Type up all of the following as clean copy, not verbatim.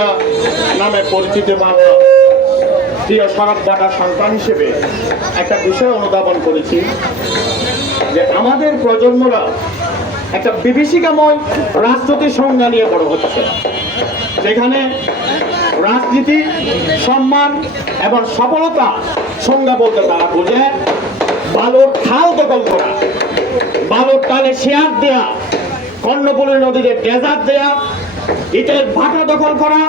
বাটা নামে পরিচিতি পাওয়া প্রিয় সড়ক বাটা সন্তান হিসেবে একটা বিষয় অনুধাবন করেছি যে আমাদের প্রজন্মরা একটা বিভীষিকাময় রাজনৈতিক সংজ্ঞা নিয়ে বড় হচ্ছে, যেখানে রাজনীতি, সম্মান এবং সফলতা সংজ্ঞা বলতে তারা বোঝে বালুর খাল দখল করা, বালুর টালে শেয়ার দেয়া, কর্ণফুলী নদীতে ডেজার্ট দেয়া, ইটের ভাটা দখল করা,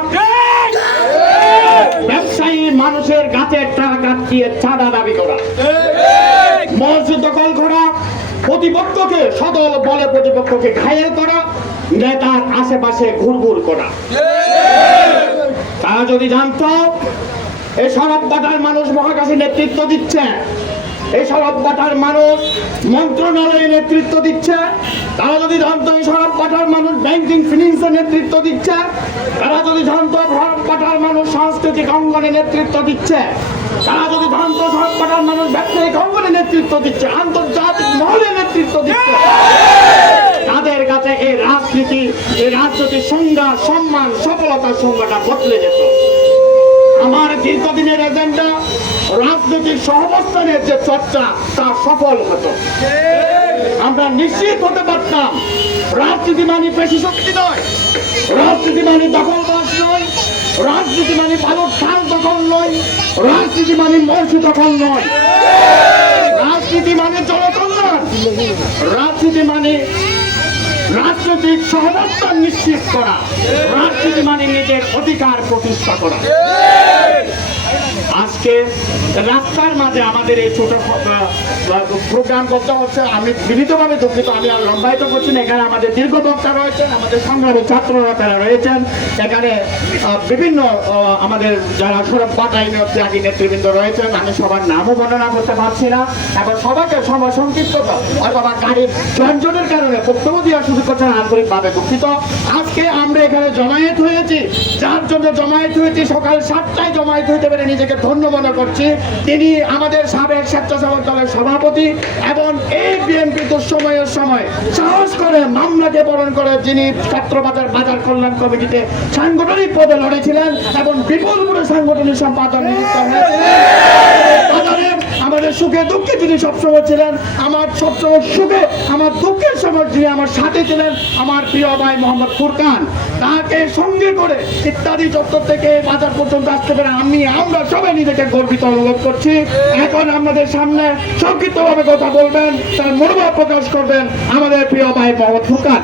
ব্যবসায়ী মানুষের গাছের টাকা কাটিয়ে চাঁদা দাবি করা, মসজিদ দখল করা, প্রতিপক্ষকে সদল বলে প্রতিপক্ষকে ঘায়েল করা, নেতার আশেপাশে ঘুরঘুর করা। তারা যদি জানতো এই সড়ক বাটার মানুষ মহাকাশে নেতৃত্ব দিচ্ছে, এই সড়ক বাটার মানুষ মন্ত্রণালয়ে নেতৃত্ব দিচ্ছে, তারা যদি জানতো এই সড়ক বাটার মানুষ ব্যাংকিং ফিনান্সের নেতৃত্ব দিচ্ছে, তারা যদি জানতো সড়ক বাটার মানুষ সাংস্কৃতিক অঙ্গনে নেতৃত্ব দিচ্ছে, তারা যদি জানতো সড়ক বাটার মানুষ ব্যবসায়িক অঙ্গনে নেতৃত্ব দিচ্ছে, আন্তর্জাতিক মহলে নেতৃত্ব দিচ্ছে, তাদের কাছে এই রাজনীতি, এই রাজনৈতিক সংজ্ঞা, সম্মান, সফলতার সংজ্ঞাটা বদলে যেত। আমার দীর্ঘদিনের এজেন্ডা রাজনৈতিক সহাবস্থানের যে চর্চা তা সফল হতো। আমরা নিশ্চিত হতে পারতাম রাজনীতি মানে পেশি শক্তি নয়, রাজনীতি মানে দখলবাজ নয়, রাজনীতি মানে বালুর খাল দখল নয়, রাজনীতি মানে মসজিদ দখল নয়, রাজনীতি মানে জনকল্যাণ, রাজনীতি মানে রাজনৈতিক সহাবস্থান নিশ্চিত করা, রাজনীতি মানে নিজের অধিকার প্রতিষ্ঠা করা। আজকে রাস্তার মাঝে আমাদের এই ছোট প্রোগ্রাম করতে হচ্ছে, আমি বিনীতভাবে দুঃখিত, আমি আর লম্বায়িত করছি না। এখানে আমাদের দীর্ঘ বক্তা রয়েছেন, আমাদের সংগ্রামী ছাত্ররা তারা রয়েছেন, এখানে বিভিন্ন আমাদের যারা সড়ক বাটা ত্যাগী নেতৃবৃন্দ রয়েছেন, আমি সবার নামও বর্ণনা করতে পারছি না এবং সবাইকে সময় সংক্ষিপ্ততা অথবা গাড়ির যানজটের কারণে বক্তব্য দেওয়ার সুযোগ করছেন, আন্তরিকভাবে দুঃখিত। আজকে আমরা এখানে জমায়েত হয়েছি, যার জন্য জমায়েত হয়েছি, সকাল 7টায় জমায়েত হইতে পেরে নিজেকে ধন্য মনে করছি। তিনি আমাদের সাবেক স্বেচ্ছাসেবক দলের সভাপতি এবং এই বিএনপি দুঃসময়ের সময় সাহস করে মামলাকে বরণ করে যিনি ছাত্রবাজার বাজার কল্যাণ কমিটিতে সাংগঠনিক পদে লড়েছিলেন এবং বিপুলপুরে সাংগঠনিক সম্পাদক নিযুক্ত হয়েছিলেন। আমাদের সুখে দুঃখে তিনি সবসময় ছিলেন, আমার সবসময় সুখে আমার দুঃখের সময় যিনি আমার সাথে ছিলেন, আমার প্রিয় ভাই মোহাম্মদ ফুরকান, তাকে সঙ্গে করে ইত্যাদি চত্বর থেকে বাজার পর্যন্ত আসতে পারে আমরা সবাই নিজেকে গর্বিত অনুভব করছি। এখন আমাদের সামনে সংক্ষিপ্তভাবে কথা বলবেন, তার মনোভাব প্রকাশ করবেন আমাদের প্রিয় ভাই মোহাম্মদ ফুরকান।